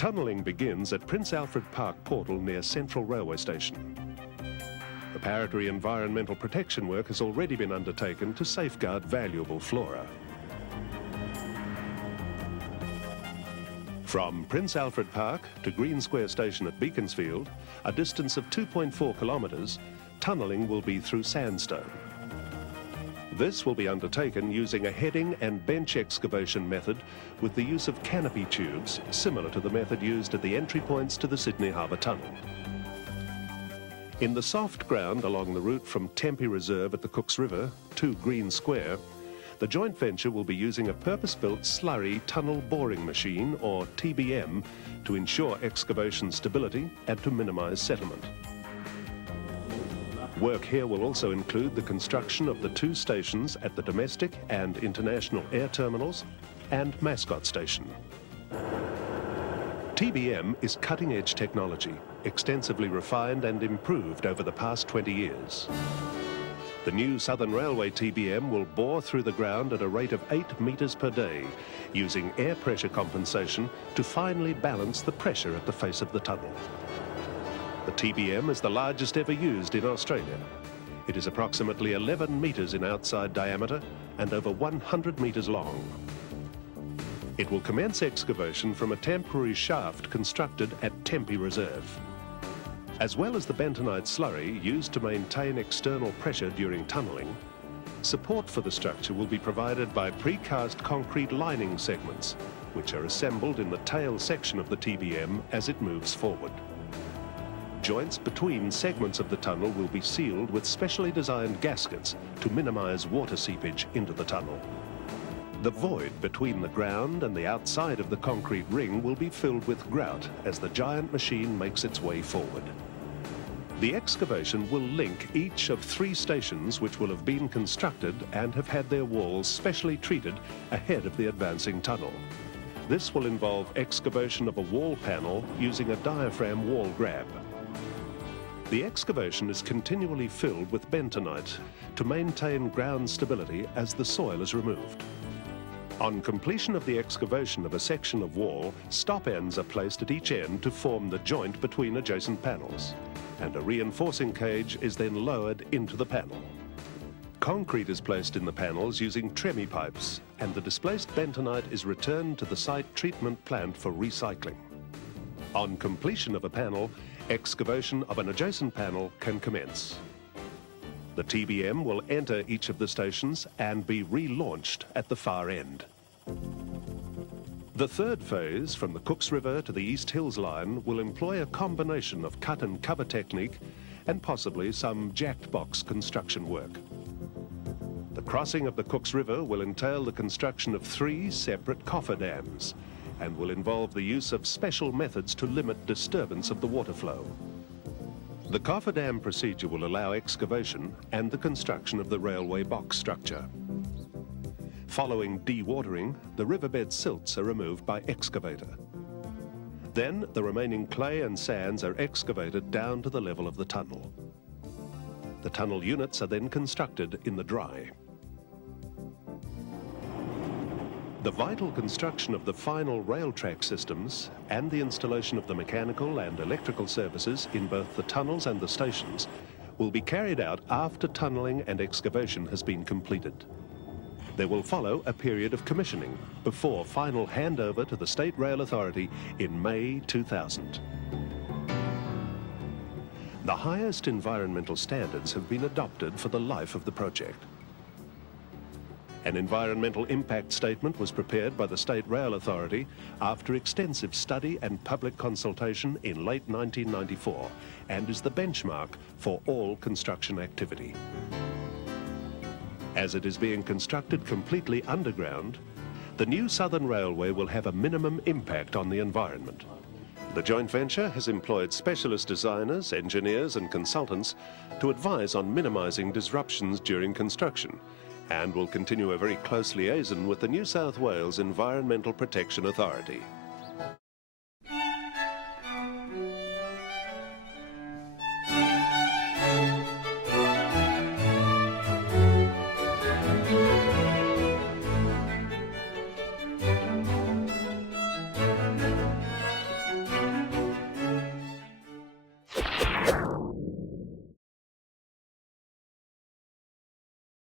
Tunnelling begins at Prince Alfred Park portal near Central Railway Station. Preparatory environmental protection work has already been undertaken to safeguard valuable flora. From Prince Alfred Park to Green Square Station at Beaconsfield, a distance of 2.4 kilometres, tunnelling will be through sandstone. This will be undertaken using a heading and bench excavation method with the use of canopy tubes, similar to the method used at the entry points to the Sydney Harbour Tunnel. In the soft ground along the route from Tempe Reserve at the Cooks River to Green Square, the joint venture will be using a purpose-built slurry tunnel boring machine, or TBM, to ensure excavation stability and to minimise settlement. Work here will also include the construction of the 2 stations at the domestic and international air terminals and Mascot Station. TBM is cutting-edge technology, extensively refined and improved over the past 20 years. The new Southern Railway TBM will bore through the ground at a rate of 8 metres per day, using air pressure compensation to finely balance the pressure at the face of the tunnel. The TBM is the largest ever used in Australia. It is approximately 11 metres in outside diameter and over 100 metres long. It will commence excavation from a temporary shaft constructed at Tempe Reserve. As well as the bentonite slurry used to maintain external pressure during tunnelling, support for the structure will be provided by precast concrete lining segments, which are assembled in the tail section of the TBM as it moves forward. Joints between segments of the tunnel will be sealed with specially designed gaskets to minimise water seepage into the tunnel. The void between the ground and the outside of the concrete ring will be filled with grout as the giant machine makes its way forward. The excavation will link each of 3 stations which will have been constructed and have had their walls specially treated ahead of the advancing tunnel. This will involve excavation of a wall panel using a diaphragm wall grab. The excavation is continually filled with bentonite to maintain ground stability as the soil is removed. On completion of the excavation of a section of wall, stop ends are placed at each end to form the joint between adjacent panels, and a reinforcing cage is then lowered into the panel. Concrete is placed in the panels using tremie pipes, and the displaced bentonite is returned to the site treatment plant for recycling. On completion of a panel, excavation of an adjacent panel can commence. The TBM will enter each of the stations and be relaunched at the far end. The third phase, from the Cooks River to the East Hills line, will employ a combination of cut and cover technique and possibly some jacked box construction work. The crossing of the Cooks River will entail the construction of 3 separate cofferdams and will involve the use of special methods to limit disturbance of the water flow. The cofferdam procedure will allow excavation and the construction of the railway box structure. Following dewatering, the riverbed silts are removed by excavator. Then the remaining clay and sands are excavated down to the level of the tunnel. The tunnel units are then constructed in the dry. The vital construction of the final rail track systems and the installation of the mechanical and electrical services in both the tunnels and the stations will be carried out after tunnelling and excavation has been completed. There will follow a period of commissioning before final handover to the State Rail Authority in May 2000. The highest environmental standards have been adopted for the life of the project. An environmental impact statement was prepared by the State Rail Authority after extensive study and public consultation in late 1994 and is the benchmark for all construction activity. As it is being constructed completely underground, the new Southern Railway will have a minimum impact on the environment. The joint venture has employed specialist designers, engineers and consultants to advise on minimising disruptions during construction, and will continue a very close liaison with the New South Wales Environmental Protection Authority.